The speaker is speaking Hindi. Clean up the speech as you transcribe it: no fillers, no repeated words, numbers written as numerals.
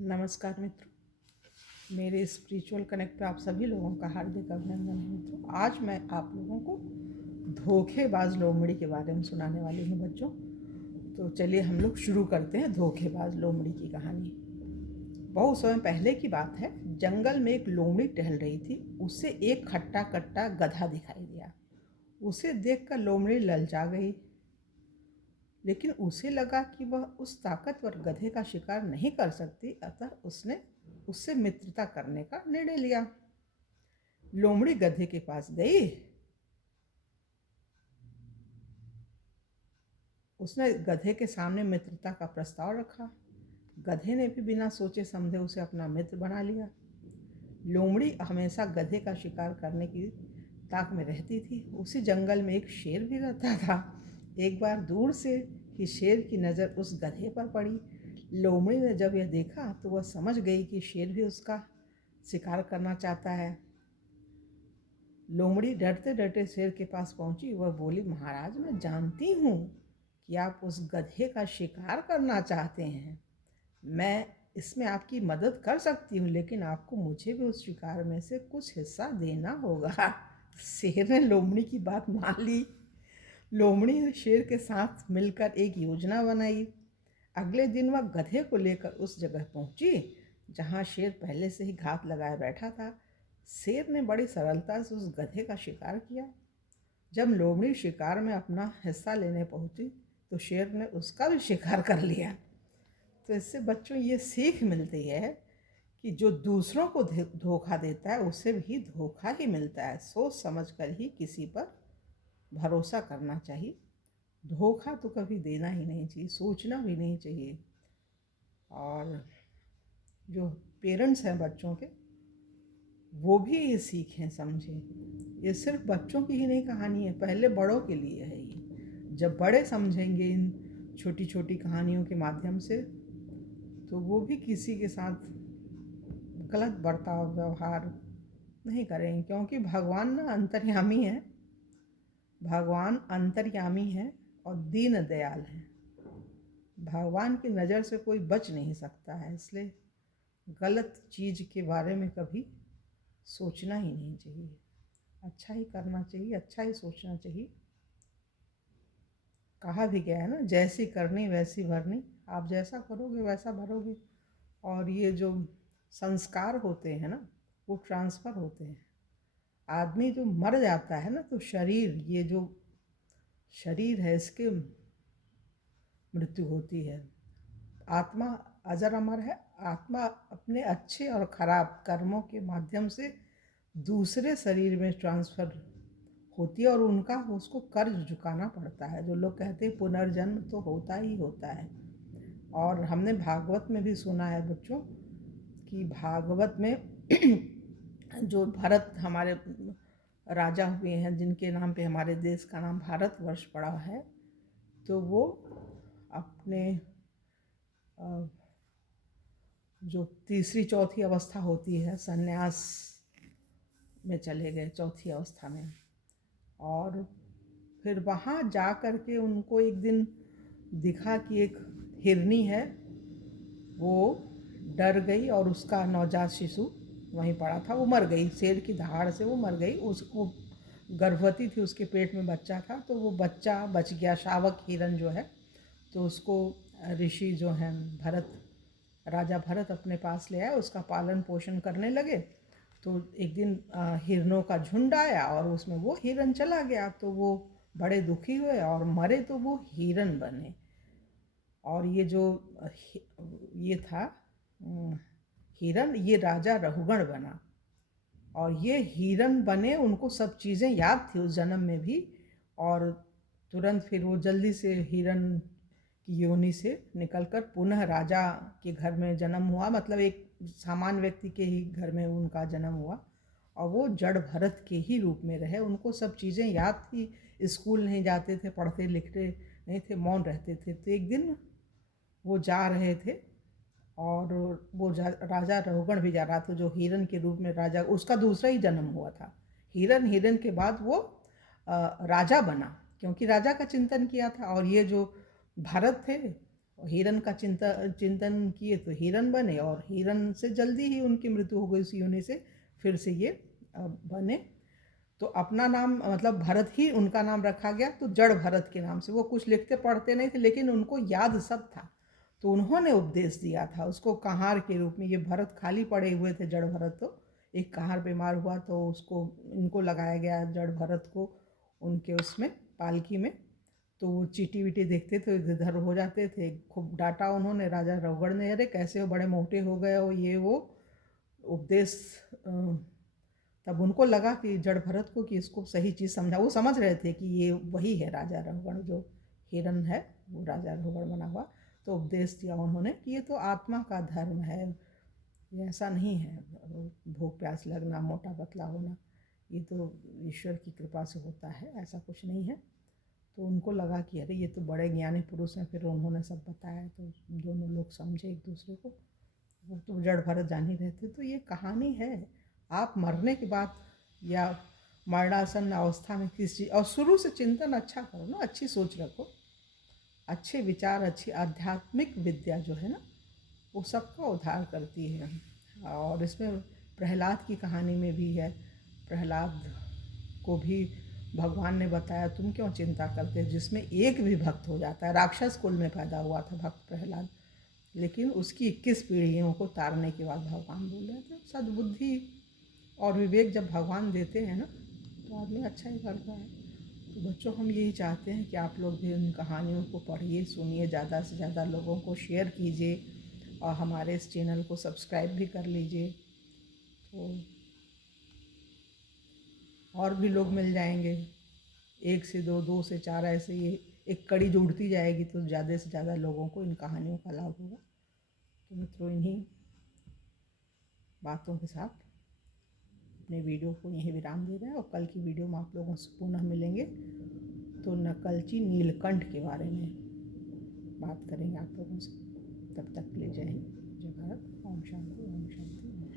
नमस्कार मित्रों, मेरे स्पिरिचुअल कनेक्ट पे आप सभी लोगों का हार्दिक अभिनंदन है मित्रों। आज मैं आप लोगों को धोखेबाज लोमड़ी के बारे में सुनाने वाली हूँ बच्चों। तो चलिए हम लोग शुरू करते हैं धोखेबाज लोमड़ी की कहानी। बहुत समय पहले की बात है। जंगल में एक लोमड़ी टहल रही थी। उसे एक खट्टा कट्टा गधा दिखाई दिया। उसे देखकर लोमड़ी ललचा गई, लेकिन उसे लगा कि वह उस ताकतवर गधे का शिकार नहीं कर सकती, अतः उसने उससे मित्रता करने का निर्णय लिया। लोमड़ी गधे के पास गई। उसने गधे के सामने मित्रता का प्रस्ताव रखा। गधे ने भी बिना सोचे समझे उसे अपना मित्र बना लिया। लोमड़ी हमेशा गधे का शिकार करने की ताक में रहती थी। उसी जंगल में एक शेर भी रहता था। एक बार दूर से ही शेर की नज़र उस गधे पर पड़ी। लोमड़ी ने जब यह देखा तो वह समझ गई कि शेर भी उसका शिकार करना चाहता है। लोमड़ी डरते डरते शेर के पास पहुंची। वह बोली, महाराज, मैं जानती हूँ कि आप उस गधे का शिकार करना चाहते हैं। मैं इसमें आपकी मदद कर सकती हूँ, लेकिन आपको मुझे भी उस शिकार में से कुछ हिस्सा देना होगा। शेर ने लोमड़ी की बात मान ली। लोमड़ी ने शेर के साथ मिलकर एक योजना बनाई। अगले दिन वह गधे को लेकर उस जगह पहुंची जहां शेर पहले से ही घात लगाए बैठा था। शेर ने बड़ी सरलता से उस गधे का शिकार किया। जब लोमड़ी शिकार में अपना हिस्सा लेने पहुंची तो शेर ने उसका भी शिकार कर लिया। तो इससे बच्चों ये सीख मिलती है कि जो दूसरों को धोखा देता है उसे भी धोखा ही मिलता है। सोच समझकर ही किसी पर भरोसा करना चाहिए। धोखा तो कभी देना ही नहीं चाहिए, सोचना भी नहीं चाहिए। और जो पेरेंट्स हैं बच्चों के, वो भी ये सीखें, समझें। ये सिर्फ बच्चों की ही नहीं कहानी है, पहले बड़ों के लिए है ये। जब बड़े समझेंगे इन छोटी छोटी कहानियों के माध्यम से, तो वो भी किसी के साथ गलत बर्ताव व्यवहार नहीं करेंगे, क्योंकि भगवान ना अंतर्यामी है। भगवान अंतर्यामी है और दीन दयाल है। भगवान की नज़र से कोई बच नहीं सकता है। इसलिए गलत चीज़ के बारे में कभी सोचना ही नहीं चाहिए। अच्छा ही करना चाहिए, अच्छा ही सोचना चाहिए। कहा भी गया है ना, जैसी करनी वैसी भरनी। आप जैसा करोगे वैसा भरोगे। और ये जो संस्कार होते हैं ना, वो ट्रांसफ़र होते हैं। आदमी जो मर जाता है ना, तो शरीर, ये जो शरीर है, इसके मृत्यु होती है। आत्मा अजर अमर है। आत्मा अपने अच्छे और खराब कर्मों के माध्यम से दूसरे शरीर में ट्रांसफ़र होती है और उनका उसको कर्ज चुकाना पड़ता है। जो लोग कहते हैं पुनर्जन्म तो होता ही होता है। और हमने भागवत में भी सुना है बच्चों कि भागवत में जो भरत हमारे राजा हुए हैं, जिनके नाम पे हमारे देश का नाम भारतवर्ष पड़ा है, तो वो अपने जो तीसरी चौथी अवस्था होती है, संन्यास में चले गए, चौथी अवस्था में। और फिर वहाँ जा कर के उनको एक दिन दिखा कि एक हिरनी है। वो डर गई और उसका नवजात शिशु वहीं पड़ा था, वो मर गई। शेर की दहाड़ से वो मर गई। उसको गर्भवती थी, उसके पेट में बच्चा था, तो वो बच्चा बच गया। शावक हिरन जो है, तो उसको ऋषि जो हैं भरत, राजा भरत अपने पास ले आए, उसका पालन पोषण करने लगे। तो एक दिन हिरनों का झुंड आया और उसमें वो हिरन चला गया। तो वो बड़े दुखी हुए और मरे तो वो हिरन बने। और ये जो ये था हिरन, ये राजा रहुगण बना। और ये हिरन बने, उनको सब चीज़ें याद थी उस जन्म में भी। और तुरंत फिर वो जल्दी से हिरन की योनि से निकलकर पुनः राजा के घर में जन्म हुआ। मतलब एक सामान्य व्यक्ति के ही घर में उनका जन्म हुआ। और वो जड़ भरत के ही रूप में रहे। उनको सब चीज़ें याद थी। स्कूल नहीं जाते थे, पढ़ते लिखते नहीं थे, मौन रहते थे। तो एक दिन वो जा रहे थे और वो राजा रहुगण भी जा रहा था, जो हिरन के रूप में राजा, उसका दूसरा ही जन्म हुआ था। हिरन के बाद वो राजा बना, क्योंकि राजा का चिंतन किया था। और ये जो भरत थे, हिरण का चिंतन किए तो हिरण बने, और हिरण से जल्दी ही उनकी मृत्यु हो गई उसी योनि से, फिर से ये बने। तो अपना नाम मतलब भरत ही उनका नाम रखा गया, तो जड़ भरत के नाम से। वो कुछ लिखते पढ़ते नहीं थे, लेकिन उनको याद सब था, तो उन्होंने उपदेश दिया था उसको कहार के रूप में। ये भरत खाली पड़े हुए थे, जड़ भरत। तो एक कहार बीमार हुआ तो उसको इनको लगाया गया, जड़ भरत को, उनके उसमें पालकी में। तो वो चीटी वीटी देखते थे इधर हो जाते थे। खूब डांटा उन्होंने, राजा रघुगढ़ ने, अरे कैसे हो, बड़े मोटे हो गए हो, ये वो उपदेश। तब उनको लगा कि जड़ भरत को कि इसको सही चीज़ समझा। वो समझ रहे थे कि ये वही है राजा रघुगढ़, जो हिरण है वो राजा रघुगढ़ बना हुआ। तो उपदेश दिया उन्होंने कि ये तो आत्मा का धर्म है, ये ऐसा नहीं है भूख प्यास लगना, मोटा पतला होना, ये तो ईश्वर की कृपा से होता है, ऐसा कुछ नहीं है। तो उनको लगा कि अरे ये तो बड़े ज्ञानी पुरुष हैं, फिर उन्होंने सब बताया, तो दोनों लोग समझे एक दूसरे को। वो तो जड़ भरत जान ही रहते। तो ये कहानी है, आप मरने के बाद या मरणासन अवस्था में किसी, और शुरू से चिंतन अच्छा करो ना, अच्छी सोच रखो, अच्छे विचार, अच्छी आध्यात्मिक विद्या जो है ना, वो सबका उद्धार करती है। और इसमें प्रहलाद की कहानी में भी है, प्रहलाद को भी भगवान ने बताया तुम क्यों चिंता करते, जिसमें एक भी भक्त हो जाता है। राक्षस कुल में पैदा हुआ था भक्त प्रहलाद, लेकिन उसकी 21 पीढ़ियों को तारने के बाद भगवान बोल रहे थे। सद्बुद्धि और विवेक जब भगवान देते हैं ना, तो आदमी अच्छा ही करता है। तो बच्चों, हम यही चाहते हैं कि आप लोग भी उन कहानियों को पढ़िए, सुनिए, ज़्यादा से ज़्यादा लोगों को शेयर कीजिए, और हमारे इस चैनल को सब्सक्राइब भी कर लीजिए, तो और भी लोग मिल जाएंगे। 1 से 2, 2 से 4, ऐसे ये एक कड़ी जुड़ती जाएगी, तो ज़्यादा से ज़्यादा लोगों को इन कहानियों का लाभ होगा। तो मित्रों, इन्हीं बातों के साथ अपने वीडियो को यहीं विराम दे रहे हैं, और कल की वीडियो में आप लोगों से पुनः मिलेंगे। तो नकलची नीलकंठ के बारे में बात करेंगे आप लोगों से। तब तक के लिए जय हिंद, जय भारत, ओम शांति, ओम शांति।